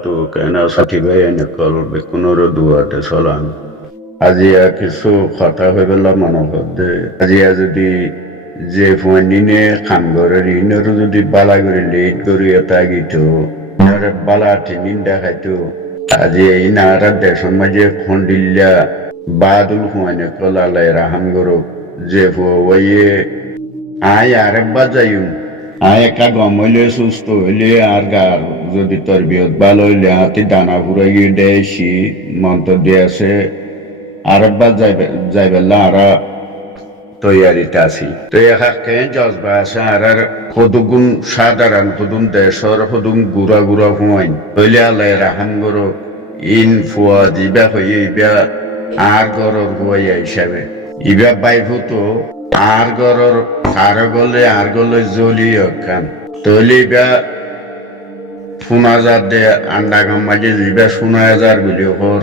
বাতু কেন সাথী ভাই নকল বেকুনোর দুয়াতে চলান আজিয়া কিছু কথা হয়ে গেল মনে হতে আজিয়া যদি যে ফোনিনে খাম করে ইনর যদি বালা করে লেট করি এটা গিতো ইনর বালা টিনিন দেখাইতো আজি এই নারা দেশের মাঝে খন্ডিল্লা বাদুল হুয়ানে কলালাই রাহাম গরো যে ওয়ে আয় আরেকবার যাইম আয় একা গম হইলে সুস্থ হইলে আর গার যদি তোর বিয়ত ভালো হইলে হাতি দানা ফুরাই গিয়ে দেয়সি মন্ত্র দিয়ে আছে আরেকবার যাইবেলা আরা তৈয়ারিতে আছি তো এখানে জজবা আছে আর সদুগুণ সাধারণ সদুন দেশর সদুন গুড়া গুড়া হুয়াইন হইলে আলাই রাহাম গরো ইন ফুয়া দিবা হইয়ে ইবা আর গরর হুয়াইয়া হিসাবে ইবা বাইফু তো আর গরর আর গলে জ্বলি অখান তৈলি ইবা ১৫,০০০ দে আন্ডা গাম মাঝে ইবা ১৬,০০০ বলি হর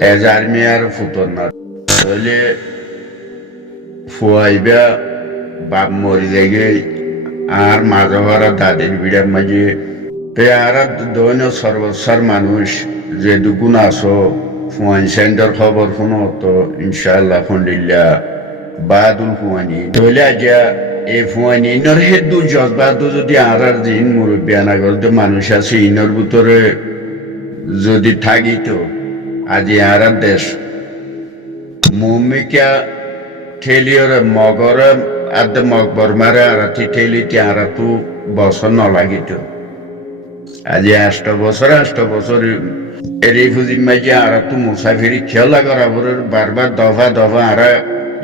১,০০০ মেয়ার ফুটন না তৈলি ফুয়া ইবা বাপ মরি যাই আর মাঝে হরা দাদির বিড়ার মাঝে তো আর দৈন সর্বসার মানুষ যে দুগুণ আসো ফুয়ান সেন্টার খবর শুনো তো ইনশাআল্লাহ ফন্ডিল্লা বাদুল ফুয়ানি তৈলে আজা এই ফুয়ানি ইনর হেদু জজবাদু যদি আর দিন মুরব্বী আনা করতে মানুষ আছে ইনর ভিতরে যদি থাকিত আজি আর দেশ মুমিকা ঠেলিয়রে মগরে আদে মগবর মারে আর ঠেলিতে আর তু বছর নলাগিত আজি ৮ বছর এরি ফুজি মাইজে আর তু মুসাফিরি খেলা করাবরের বারবার দফা দফা আর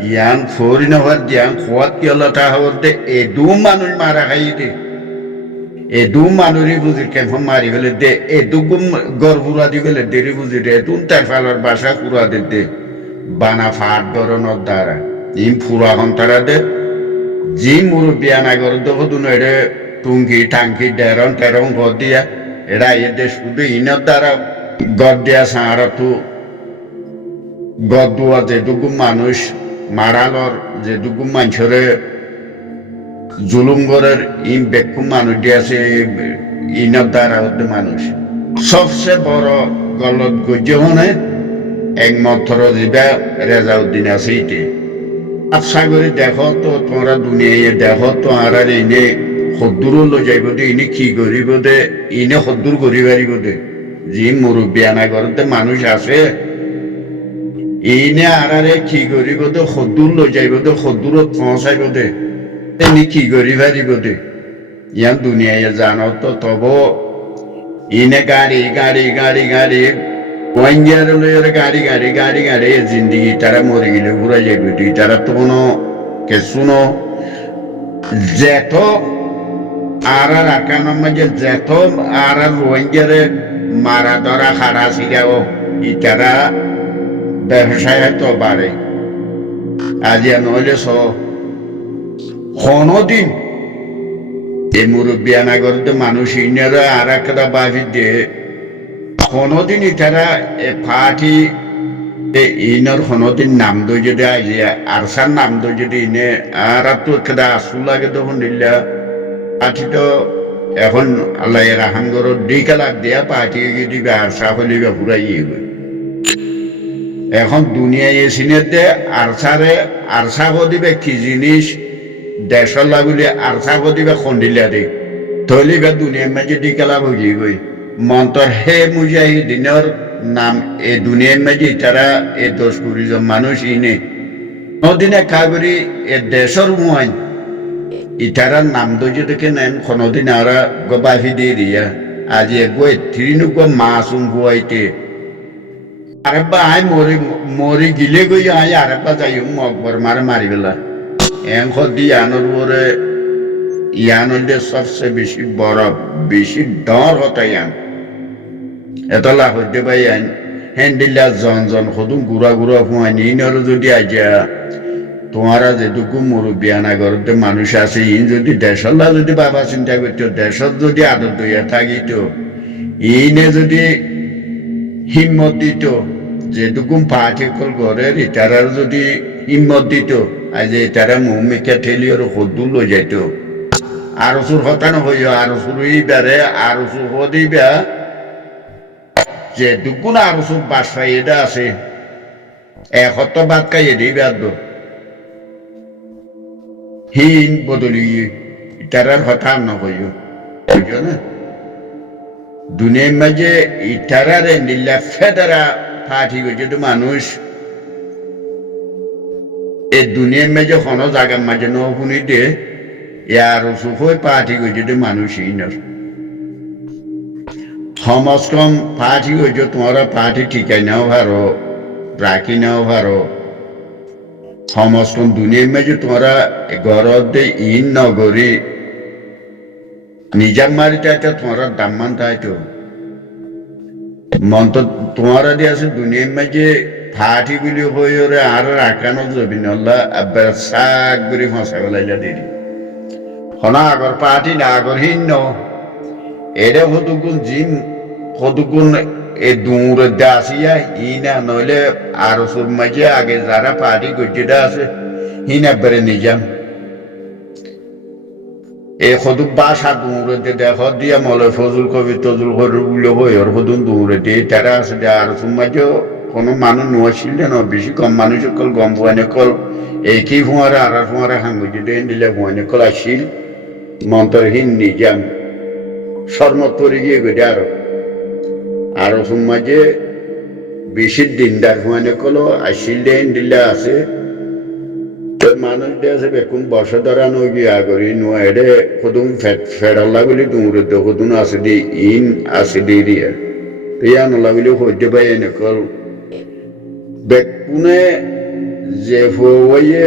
ইয়ান ফোরি নভার দিয়ান খোয়াত কিয়লতা হতে এদু মানুষ মারা খাই দে এদু মানুষই বুঝি কেমন মারি ফেলে দে এদু গড় দি ফেলে দেরি বুঝি দে তুন তার ফালার বাসা পুরা দে বানা ফাট গরনের দ্বারা ইম ফুরা হন্তারা দে জি মুরব্বী আনা গর দফদুন এরে টুঙ্কি টাঙ্কি ডেরন টেরন ঘর দিয়া এরা এদের শুধু ইনের দ্বারা গড় দিয়া সাঁড়া তু গড় দুয়া যেটুকু মানুষ মারালর যেটুকু মানুষরে জুলুম গরের ইন বেকু মানুষ দিয়েছে ইনের দ্বারা হতে মানুষ সবচেয়ে বড় গলত গজ্য হনে একমাত্র দিবা রেজাউদ্দিন আছে ইতে আশা করি দেখো তো তোমরা দুনিয়ায় দেখো তো আর এনে সদ্দূর লৈ যাইব দে ইনে কি করিব দে ইনে সদ্দূর করি পারিব দে যি মুরব্বী আনা করতে মানুষ আছে ইনে আরারে কি করিব দে সদ্দূর লৈ যাইব দে সদ্দূরত পৌঁছাইব দে এনে কি করি পারিব দে ইয়ান দুনিয়ায় জানো তো তব ইনে গাড়ি গাড়ি গাড়ি গাড়ি ওয়াইঙ্গার লয়ের গাড়ি গাড়ি গাড়ি গাড়ি জিন্দিগি তারা মরে গেলে ঘুরা যাইব তুই তারা তো কোনো কেসুনো যেত আর আকানোর মাঝে যেত আর রোহিঙ্গারে মারা ধরা খারা ছিগাও ইতারা ব্যবসায় তো বাড়ে আজিয়া নইলে কোনদিন এই মুরব্বী আনা করতে মানুষ ইনারা আর একটা বাভি দিয়ে কোনদিন ইতারা ফাটি ইনর কোনদিন নাম দই যদি আইলে আরসার নাম দই যদি ইনে আর তো একটা আসু লাগে তখন দিল্লা পার্টি তো এখন আল্লাহ রাহাঙ্গর দিকালাক দিয়া পার্টি দিবে আরসা হলিবে ঘুরাইয়ে এখন দুনিয়ায় এসিনের দে আরসা দিবে কি জিনিস দেশের লাগুলি আরসা দিবে খন্ডিলা দে থলিবে দুনিয়ার মাঝে দিকালা ভুগিয়ে গই মন্তর হে মুজাহিদিনের নাম এ দুনিয়ার মাঝে তারা এ ১০-২০ জন মানুষ ইনে নদিনে কাগরি এ দেশের মুয়াইন ইটারার নাম দইজে দেখে নেন কোনদিন আরা গবাফি দিয়ে দিয়া আজ এগো থ্রিনু গো মাসুম গুয়াইতে আরেবা আই মরি গিলে গই আই আরেবা যাই মকবর মারি বেলা এঙ্ক দি আনোর পরে ইয়ানলে সবচেয়ে বেশি বড় বেশি ডর হতে ইয়ান এতলা হইতে পাই আইন হ্যান্ডিলা জন সদুন গুড়া গুড়া ফুয়াইনি ইনর যদি আইজা তোমারা যেটুকু মুরব্বী আনা করতে মানুষ আছে ইন যদি দেশল্লা যদি বাবা চিন্তা করতো দেশত যদি আদর দইয়া থাকিত ইনে যদি হিম্মত দিত যেটুকু পাঠিকল ঘরের ইটারার যদি হিম্মত দিত আজ ইটারা মুমিকে ঠেলি আর সদ্দুর লৈ যাইত আরো সুর হতানো হইয়া আরো সুর ইবারে আরো সুর হদিবা যে দুগুণ আরো সব বাসায় এটা আছে এক হত্য ভাত খাইয়ে দিই বাদ হীন বদলি ইটারার কথা নকইও বুঝছো না দুনিয়ার মাঝে ইটারারে নিলা ফেদারা পাঠি গেছে তো মানুষ এই দুনিয়ার মাঝে কোনো জায়গার মাঝে নপুনি দে ইয়ার সুখই পাঠি গেছে তো মানুষই না সমাজ কম পাঠি গেছে তোমার পাঠি ঠিকাই নাও ভারো রাখি নাও ভারো সমাজ কম দুনিয়ার মাঝে তোমরা ঘরত ইন নগরী নিজাম মারিতে একটা তোমরা দাম্মান তাইতো মন তো তোমারা দিয়ে আছে দুনিয়ার মাঝে ফাটি গুলি হয়ে ওরে আর রাখানো যাবি নল্লা আবার শাক করে ফাঁসা গলাইলা দেরি হনা আগর পাটি না আগর হিন্ন এটা কতগুণ জিন কতগুণ এ দূরে দাসিয়া হিনা নইলে আরো সব মাঝে আগে যারা পাটি গজ্জিটা আছে হিনা বেড়ে নিজাম এই সদু বাসা দূরে দেখো দিয়া মলে ফজল কবি তজুল করে হয়ে ওর সদুন দূরে দিয়ে তারা আছে আর সব মাঝে কোনো মানুষ নোয়াছিল না বেশি কম মানুষ কল গম ফুয়ানে কল একই ফুয়ারে আর ফুয়ারে হাঙ্গুজি দেন দিলে ফুয়ানে কল আসিল মন্তরহীন নিজাম শর্মত পরে গিয়ে গেছে আরো মাঝে বেশি দিনদার ফুয়ানে কল আসিল দেন দিলে আছে মানুষ আছে বেকুন বর্ষা ধরানো গিয়া করি নোয়া এডে কদুম ফেডাল্লা গুলি দূরে কদুন আছে দি ইন আছে দিয়ে ইয়া নলাগুলি সহ্য পাই এনে কল বেকুনে যে হয়ে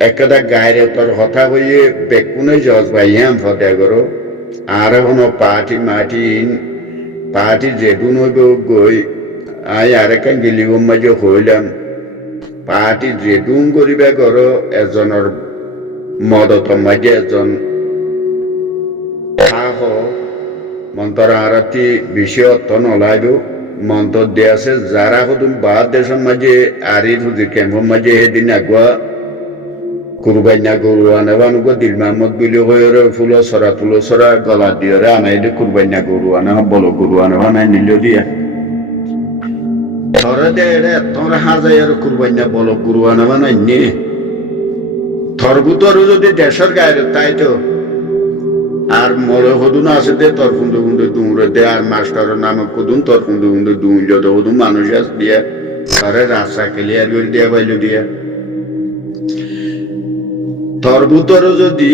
একটা গায়ের তোর কথা হয়ে বেকুনে জজ পাইয়াম ফতে করো আর কোনো পার্টি যেদুন হইব গই আই আর একটা গেলিব মাঝে হইলাম পার্টি যেদুন করিবে করো এজনের মদত মাঝে এজন সাহ মন্তর আরতি বেশি অর্থ নলাইব মন্তর দিয়ে আছে যারা কদুম বাদ দেশের মাঝে আরি হুদির ক্যাম্পের মাঝে সেদিন আগুয়া কুরবাইনা গরু আনাবানুগো দিল মাহমদ বিলি হয়ে ফুলো সরা গলা দিয়ে আনাই দে কুরবাইনা গরু আনা বলো গরু আনাবা নাই নিল দিয়া ধরে দে রে তোর হাজাই আর কুরবাইনা বলো গরু আনাবা নাই নে থরগুতর যদি দেশের গায়ে তাই তো আর মরে হদুন আছে দে তোর ফুন্দে ফুন্দে দুমরে দে আর মাস্টারের নামে কদুন তোর ফুন্দে ফুন্দে দুম যত হদুন মানুষ আছে দিয়া ঘরে রাস্তা ক্লিয়ার করে দিয়া বাইল দিয়া তোর ভিতর যদি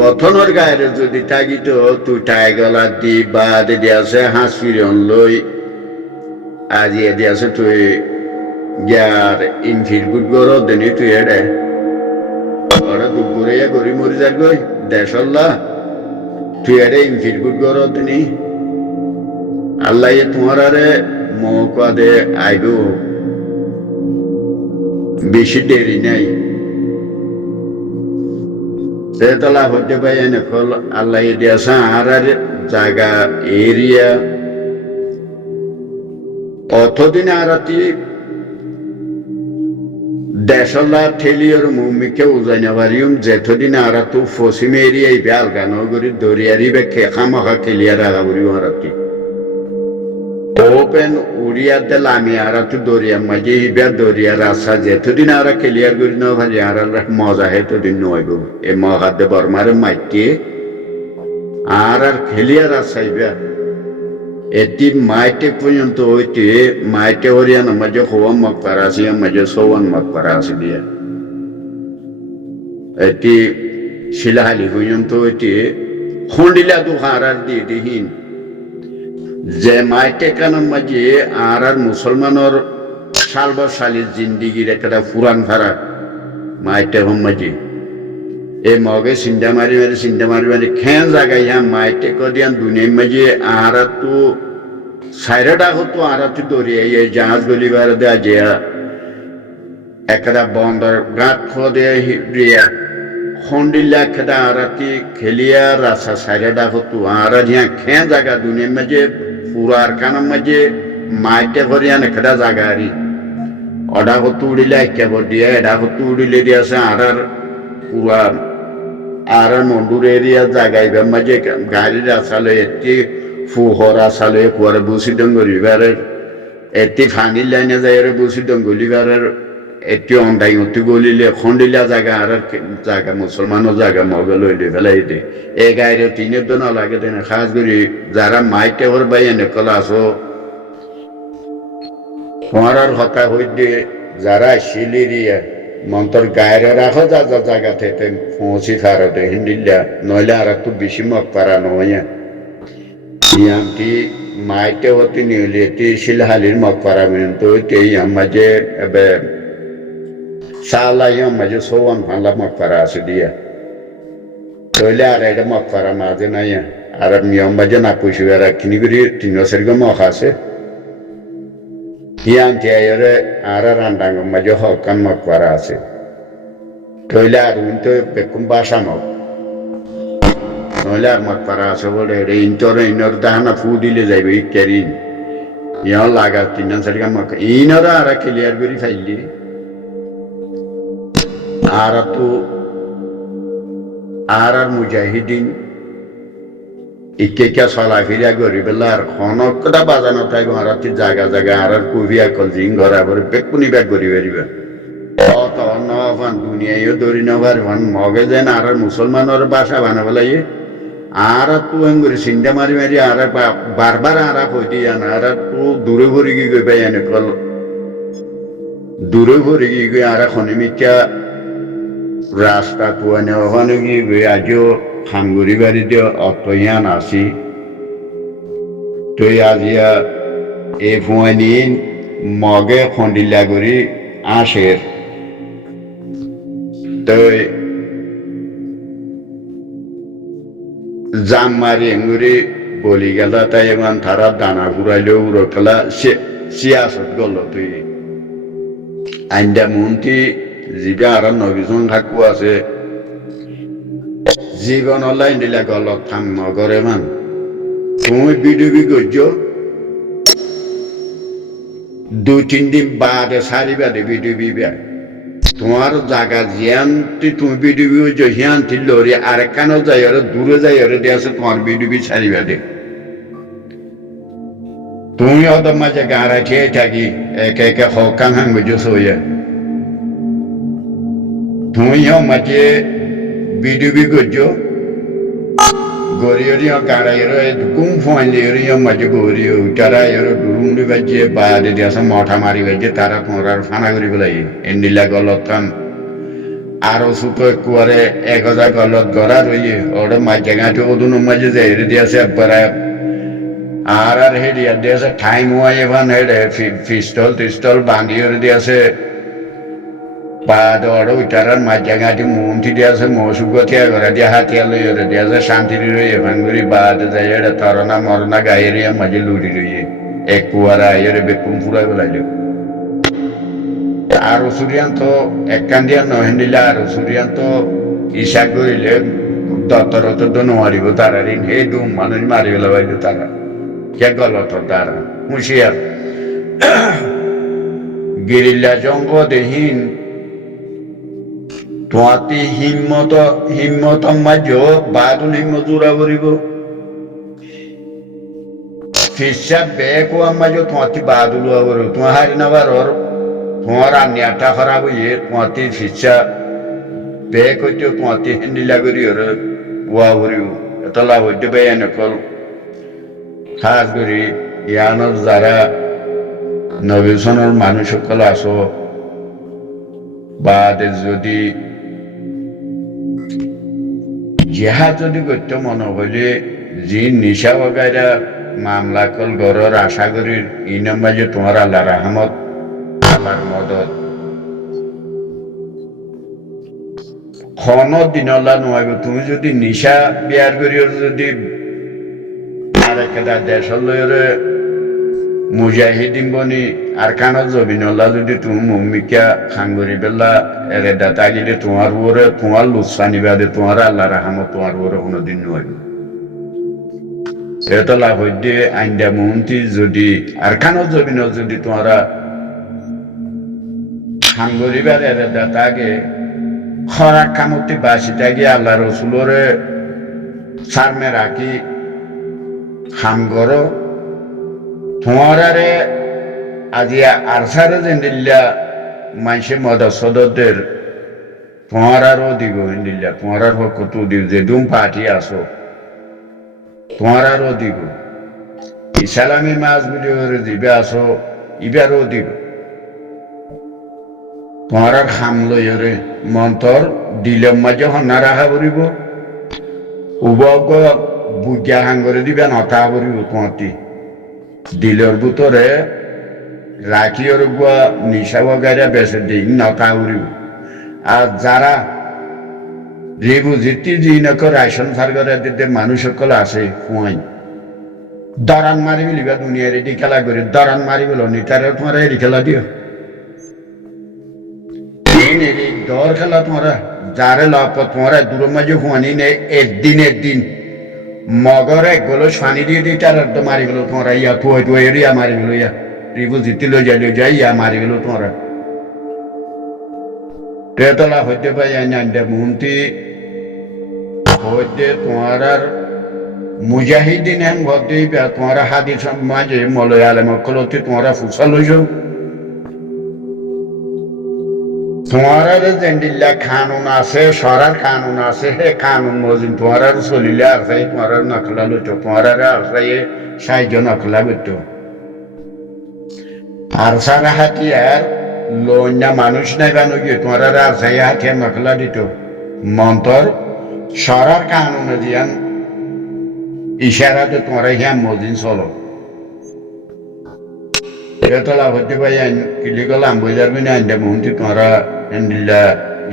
ওথনের গায়ের যদি থাকিত তুই টাই গলা দি বা দিদি আছে হাঁস ফিরন লই আজি এদি আছে তুই গিয়ার ইনফির গুড গর দেনি তুই এডে ওরা দুপুরে গড়ি মরি যার গই দেশল্লা তুই এডে ইনফির গুড গর দেনি আল্লাহ তোমার আরে মৌকা দে আইব বেশি দেরি নাই সেতলা হতে পাই এনে কল আল্লাহ দিয়াছে আর জায়গা এরিয়া অতদিন আরাতি দেশলা ঠেলিয়র মুমিকে উজাইনা পারিম যেতদিন আরাতু পশ্চিম এরিয়াই বেল গানগরি দরিয়ারি বে খেখামাখা ক্লিয়ার আগাবরি আরাতি ওপেন উড়িয়া দেল আমি আরাতু দরিয়া মাঝে ইবে দরিয়া রাস্তা যেতদিন আরা ক্লিয়ার করি না ভাজি আর মজা হেতদিন নইব এ মহাদে বর্মারে মাইকে আর খেলিয়া রাস্তা ইবে এটি মাইটে পর্যন্ত হইতে মাইটে হরিয়ানা মাঝে হওয়া মকপার আছে মাঝে সৌয়ান মকপার আছে দিয়া এটি শিলাহালি পর্যন্ত হইতে হন্ডিলা দু হারার দিয়ে দিহীন যে মাইটে কানের মাঝে আর মুসলমানের সালবসালির জিন্দিগির একটা পুরান ভাড়া মাইটে হম মাঝে এ মগে চিন্তা মারি খেঁ জাগাইয়া মাইটে কদিয়ান দুনিয়ার মাঝে আর তো সাইরাটা হতো আর তো দরিয়া জাহাজ গলিবার দেয়া যেয়া একটা বন্দর গাঁত খোদে দিয়া খন্ডিল্লা খেদা আরাতি খেলিয়া রাসা সাইরাটা হতো আর ঝিয়া খেঁ জাগা দুনিয়ার মাঝে পুরার কানের মাঝে মাইটে ভরিয়া নেখেদা জাগা আরি অডা হতো উড়িলে কেবল দিয়া এডা হতো উড়িলে দিয়াছে আর পুরা আর মন্ডুর এরিয়া জাগাইবার মাঝে গাড়ি রাস্তা লই এটি ফুহরা সালে কুয়ারে বুসি ডঙ্গরিবারের এটি ফানি লাইনে যায় বুসি ডঙ্গলিবারের এটি অন্ডাই অতি গলিলে খন্ডিলা জায়গা আর জায়গা মুসলমানও জায়গা মগে লইলে ফেলাই দে এ গায়ে তিনের দিন লাগে দেন খাস করি যারা মাইকে ওর বাই এনে কলা আসো তোমার হতা হইতে যারা শিলিরিয়া মন্তর গায়ের রাখো যা যা জায়গা থেকে পৌঁছি ফারতে হিন্দিল্লা নইলে আর একটু বেশি মগ পারা নয় ইয়ামটি মাইকে হতে নিলে এটি শিলহালির মগ পারা তো এই আমাজে এবে সালাই আমাজে সৌন ফানলা মগ পারা আছে দিয়া নইলে আর এটা মগ পারা মাঝে নাই আর নিয়ম বাজে না পুষি আর কিনি করি 3 বছর মগ আছে ইয়ামটি আয়রে আর রান্ডাঙ্গ মাঝে হকান মগ পারা আছে নইলে আর তো বেকুম বাসা মগ নইলে আর মগ পারা আছে বলে ইনর দাহানা ফু দিলে যাইবে ক্যারিন ইয়াও লাগা 3-4 মগ ইনরা আর ক্লিয়ার করি ফাইলি আর তো আর মুজাহিদিন ইকে চলা ফিরিয়া গরিবেলা আর খনকটা বাজানো তাই ঘরাতে জায়গা জায়গা আর কুভিয়া কল জিং ঘরা বলে বেকুনি ব্যাগ করি বেরিবে অত নভান দুনিয়ায় দৌড়ি নবার ভান মগে যেন আর মুসলমানের বাসা বানাবেলাই আর তু করে চিন্তা মারি মারি আর বারবার আর হইতে জান আর তু দূরে ভরি গিয়ে গই পাই এনে কল দূরে ভরি গিয়ে গই আর খনিমিকা রাস্তা তু এনে ওখানে গিয়ে গই আজও খামগুড়ি বাড়িতে অত ইয়ান আসি তুই আজিয়া এ ফুয়ানি মগে খন্ডিলা করি আসের তুই জাম মারি এঙ্গুরি বলি গেল তাই এমন তারা দানা ঘুরাইলেও উড়কলা সিয়াসত গল তুই আইন্দা মন্ত্রী জিবা আর নবীজন থাকু আছে জীবন লাইন দিলে গলত থাম নগরে মান তুমি বিডুবি গজ্য 2-3 দিন বাদে সারি বাদে বিডুবি বেড় তোমার জায়গা জিয়ানটি তুমি বিডুবি হিয়ানটি লরি আর কানো যাই ওরা দূরে যাই ওরা দিয়ে আছে তোমার বিডুবি সারি বাদে তুমি অত মাঝে গাঁড়া খেয়ে থাকি একে একে হকান হাং বুঝো সইয়া তুমি মাঝে বিডুবি গজ্য গরিয়রিয়া গাড়াইরো গুম ফোয়াইলিয়রিয়া মাঝে গরিয় গাড়াইরো ডুরুমডি বাজে বাদে দিয়াছে মঠা মারি বাজে তারা তোমার ফানা করি পেলাই এন্ডিলা গলত কান আরো সুতো কুয়ারে 1000 গলত গড়া রইয়ে ওরে মাঝে গাঁটে ওদুন মাঝে যে হেরে দিয়াছে একবার আর হেডিয়া দিয়াছে টাইম হয় এভান হেডে পিস্তল বাঁধিয়ে দিয়াছে Pada utaran majangati munti dia se mosugotia gara dia hati alu yore dia se shanti riye vanguri bada jayada tarana morna gairi majluri riye ekuara yore bekumpura belajo aru suryanto ekandia no hendila aru suryanto isagoile dotoro to dono mari botararin he dum manuri mari bela vai dotara kya galoto dara mushia girilla jongo dehin তোমাতে হিম্মত মাঝ বাদুল হিম্মত জোড়া করিব visa Beko মাঝ তোমাতে বাদুল করিব তোমার হারি নাবার তোমার আনিয়াটা খারাপ হইয়ে তোমাতে ফিসা বেক হইতে তোমাতে হিন্দিলা করি ওয়া করিব এতলা হইতে বে এনেকল খাস করি ইয়ানোর যারা নবীসনের মানুষ সকল আসো বাদে যদি জিহাদ যদি করতে মনে হইলে যে নিশা বগাইরা মামলা কল গড়ের আশা করি ইনাম বাজে তোমার আল্লাহ রহমত আল্লাহর মদত ক্ষণ দিনলা নয় তুমি যদি নিশা বিয়ার করি যদি আর একটা দেশের লয়রে মুজাহিদিন বনি আর কানো জবিনল্লা যদি তুমি মম্মিকা খাঙ্গরি বেলা এরেদা তাগিলে তোমার উপরে তোমার লুৎসানি বাদে তোমার আল্লাহ রহমত তোমার উপরে কোনোদিন নয় এটা লাভ হইতে আইন্দা মন্ত্রী যদি আর কানো জবিন যদি তোমারা খাঙ্গরি বাদে এরেদা তাগে খরা কামতি বাসি তাগি আল্লাহ রসুলরে সারমে রাখি খাম করো তোমারে আজি আরসারে জিন্দিল্লা মাইসে মদা সদরদের তোমারও দিব হিন্দিল্লা তোমার পক্ষ তো দিব যে দুম পার্টি আসো তোমারও দিব ইসালামী মাছ বিলি দিবে আসো ইবারও দিব তোমার খাম লইরে মন্তর দিলের মাঝে হন্না রাখা করিব উবক বুগিয়া হাঙ্গরে দিবে নতা করিব তোমারটি দিলের ভিতরে রাখিওর গুয়া নিশা বগাইরা বেসে দিই নতা করিব আর যারা রেবু জিতি জিনক রাইশন ফার্গরে দিতে মানুষ সকল আছে খুঁয়াই দরান মারি বিলিবা দুনিয়ার এটি খেলা করি দরান মারি বলো নিতারে তোমার এটি খেলা দিও দর খেলা তোমরা যারে লাভ তোমরা দূর মাঝে হুয়ানি নে একদিন মগর এক গেলো সানি দিয়ে দিই তার একদম মারি গেলো তোমরা ইয়া তুই ইয়া মারি গেলো ইয়া রিবু জিতি যাই ইয়া মারি গেলো তোমরা তেতলা হইতে পাই আইনা মুন্তি হইতে তোমার মুজাহিদিন এম ঘটে তোমার হাদিস মাঝে মলয় আলম কলতে তোমরা ফুসা লইছ তোমার জেন্ডিল্লা কানুন আছে সরার কানুন আছে হে কানুন মজিন তোমার চলিলে আছে তোমার নকলা লইত তোমার আছে সাহায্য নকলা করত আর সারা হাতিয়ার লইনা মানুষ নাই বানো গিয়ে তোমার আছে হাতিয়ার নকলা দিত মন্তর সরার কানুন দিয়ান ইশারাতে তোমার হিয়াম মজিন চলো এতলা হতে পাই আইন কিলি গলাম বইজার বিনা আইনটা মন্ত্রী তোমরা এন্ডিল্লা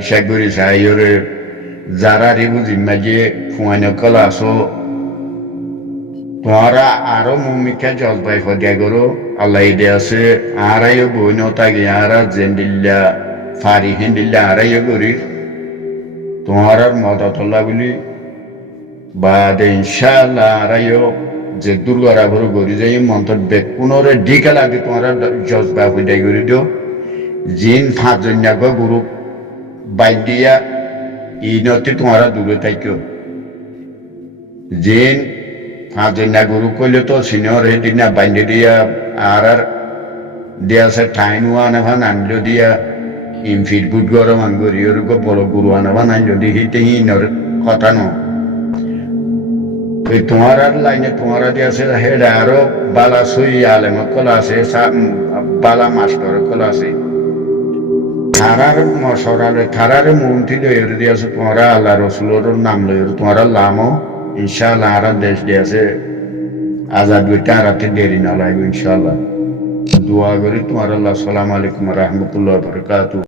ইশা করি সাইরে যারা রেবু জিম্মাজি ফুয়াইন কল আসো তোমরা আরো মুমিকা জলপাই ফদিয়া করো আল্লাহ দে আছে আড়াইও বই নতাগি আরা জেন্ডিল্লা ফারি হেন্ডিল্লা আড়াইও করি তোমার মদতল্লা বলি বা ইনশাআল্লাহ আড়াইও যে দুর্গরা ভরো গড়ি যাই মন্তর বেগ পুনরে ডিকা লাগে তোমার জজবা হইদাই করে দিও জিন ফাঁজন্যাগ গুরু বাইদিয়া ইনতে তোমার দূরে থাইকো জিন ফাঁজন্যা গুরু কইলে তো সিনিয়র হেদিনা বাইন্দে দিয়া আর দিয়া সে টাইম ওয়ান এখন আনলো দিয়া ইনফিট বুট গরম আঙ্গুরিয়র বড় গুরু আনবান আনলো দি হিতে হিনর কথা ন তোমার লাইনে তোমার আছে হেড আরো বালা সুই আলেম কল আছে বালা মাস্টার কল আছে থারার মশরারে থারার মন্ত্রী লইর দিয়েছে তোমরা আল্লাহ রসুলের নাম লইর তোমরা লামো ইনশাআল্লাহ আর দেশ দিয়েছে আজাদ হইতে আরাতে দেরি না লাগবে ইনশাআল্লাহ দোয়া করি তোমার আল্লাহ আসসালামু আলাইকুম রহমতুল্লাহ বরকাতু